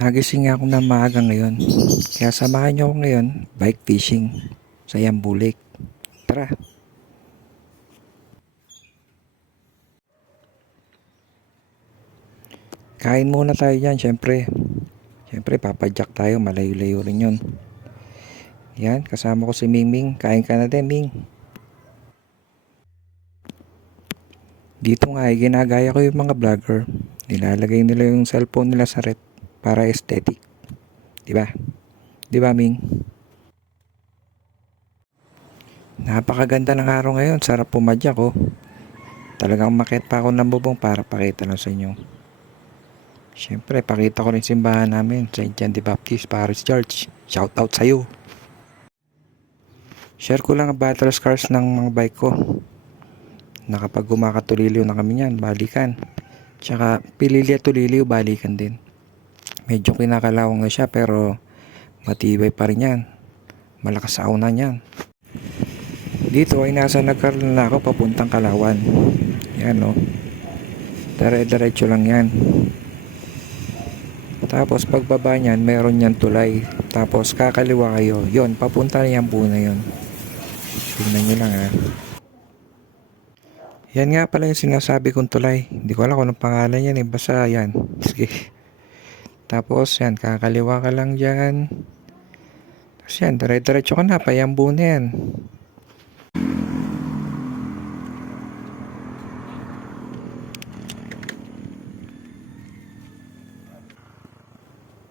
Nagising ako na maaga ngayon. Kaya samahan niyo ako ngayon, bike fishing sa Yambu Lake. Tara! Kain muna tayo dyan, syempre. Syempre, papadyak tayo, malayo-layo rin yun. Yan, kasama ko si Mingming. Kain ka na din, Ming. Dito nga ay ginagaya ko yung mga vlogger. Nilalagay nila yung cellphone nila sa rep para aesthetic. Diba? Diba, Ming? Napakaganda ng araw ngayon. Sarap pumadyak, oh. Talagang umakyat pa ako ng bubong para pakita lang sa inyo. Siyempre, pakita ko rin simbahan namin, St. John the Baptist Parish Church. Shout out sa'yo. Share ko lang ang battle scars ng mga bike ko. Nakapag gumakatuliliw na kami niyan, balikan. Tsaka pilili at tuliliw, balikan din. Medyo kinakalawang na siya pero matibay pa rin yan. Malakas sa aunan yan. Dito ay nasa nagkaroon na ako papuntang Kalawan. Yan o. Dire-diretso lang yan. Tapos pagbaba niyan, meron yan tulay. Tapos kakaliwa kayo. Yon, papunta na yan po na yon. Tingnan nyo lang ha. Yan nga pala yung sinasabi kong tulay. Hindi ko alam kung anong pangalan yan eh. Basta yan. Sige. Tapos yan, kakaliwa ka lang dyan. Tapos yan, dire-diretso ka na. Payambu na yan.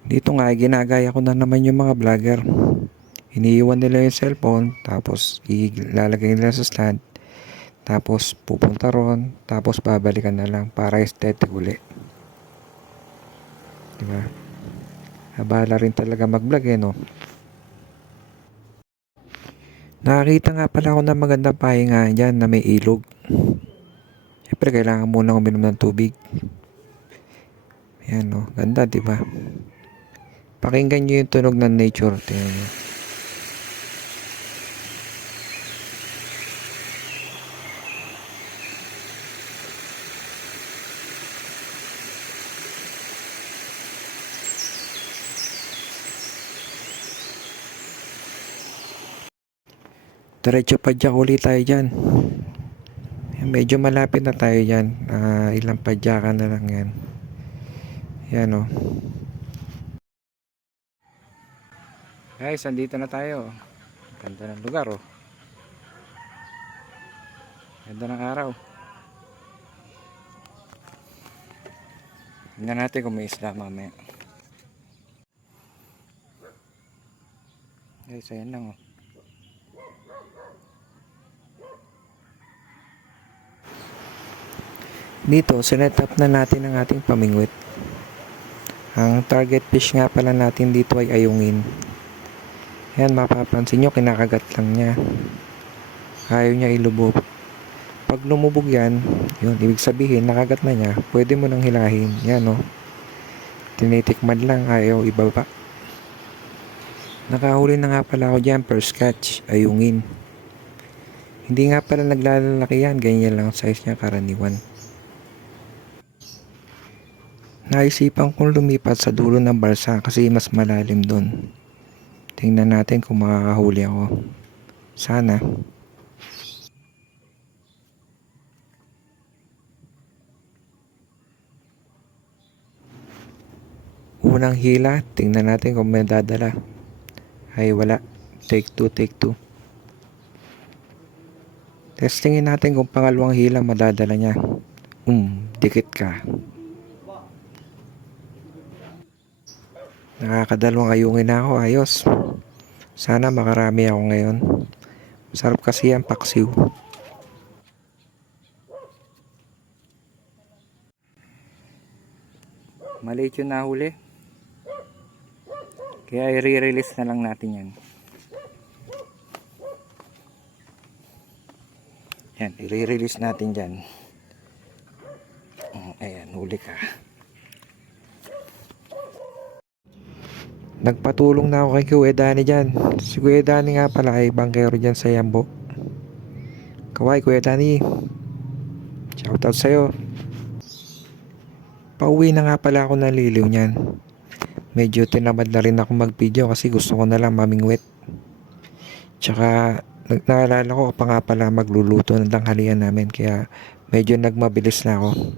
Dito nga, ginagaya ko na naman yung mga vlogger. Iniiwan nila yung cellphone, tapos ilalagay nila sa stand, tapos pupunta ron, tapos babalikan na lang para aesthetic uli. Diba? Abala rin talaga mag-vlog eh, no? Nakakita nga pala ako ng magandang pahinga dyan na may ilog. Siyempre, kailangan muna uminom ng tubig. Ayan, no? Ganda, diba? Pakinggan nyo yung tunog ng nature. Tingnan nyo. Diretso padyak ulit tayo dyan. Medyo malapit na tayo dyan. Ilang padyakan na lang yan. Yan o. Guys, andito na tayo. Ganda ng lugar oh. Ganda ng araw. Tingnan natin kung may isla mamaya. Guys, ayan lang oh. Dito, sinet up na natin ang ating pamingwit. Ang target fish nga pala natin dito ay ayungin. Yan, mapapansin nyo, kinakagat lang niya. Ayaw niya ilubog. Pag lumubog yan, yun, ibig sabihin, nakagat na niya, pwede mo nang hilahin. Yan, no. Tinitikman lang, ayaw ibaba. Nakahuli na nga pala ako dyan, first catch, ayungin. Hindi nga pala naglalalaki yan, ganyan lang ang size niya, karaniwan. Naisipan kong lumipat sa dulo ng balsa kasi mas malalim doon. Tingnan natin kung makakahuli ako. Sana. Unang hila, tingnan natin kung may dadala. Ay wala. Take 2, take 2. Testingin natin kung pangalawang hila madadala niya. Dikit ka. Nakakadalawang ayungin na ako, ayos. Sana makarami ako ngayon. Sarap kasi yan, paksiw. Maliit yung nahuli. Kaya i-release na lang natin yan. Yan, i-release natin dyan. Ayan, huli ka. Nagpatulong na ako kay Kuya Dani dyan. Si Kuya Dani nga pala ay bangkero dyan sa Yambo. Kaway Kuya Dani. Shoutout sa'yo. Pauwi na nga pala ako ng liliw niyan. medyo tinamad na rin ako mag-video kasi gusto ko na lang mamingwit. Tsaka naalala ko pa nga pala magluluto ng tanghalian namin kaya medyo nagmabilis na ako.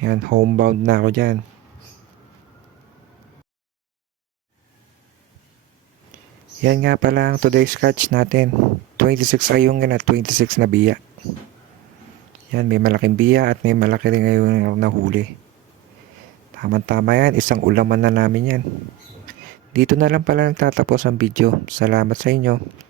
Yan, homebound na ako dyan. Yan nga pala ang today's catch natin. 26 ayungin at 26 na biya. Yan, may malaking biya at may malaki rin ngayon na huli. Tama-tama yan, isang ulaman na namin yan. Dito na lang pala nagtatapos ang video. Salamat sa inyo.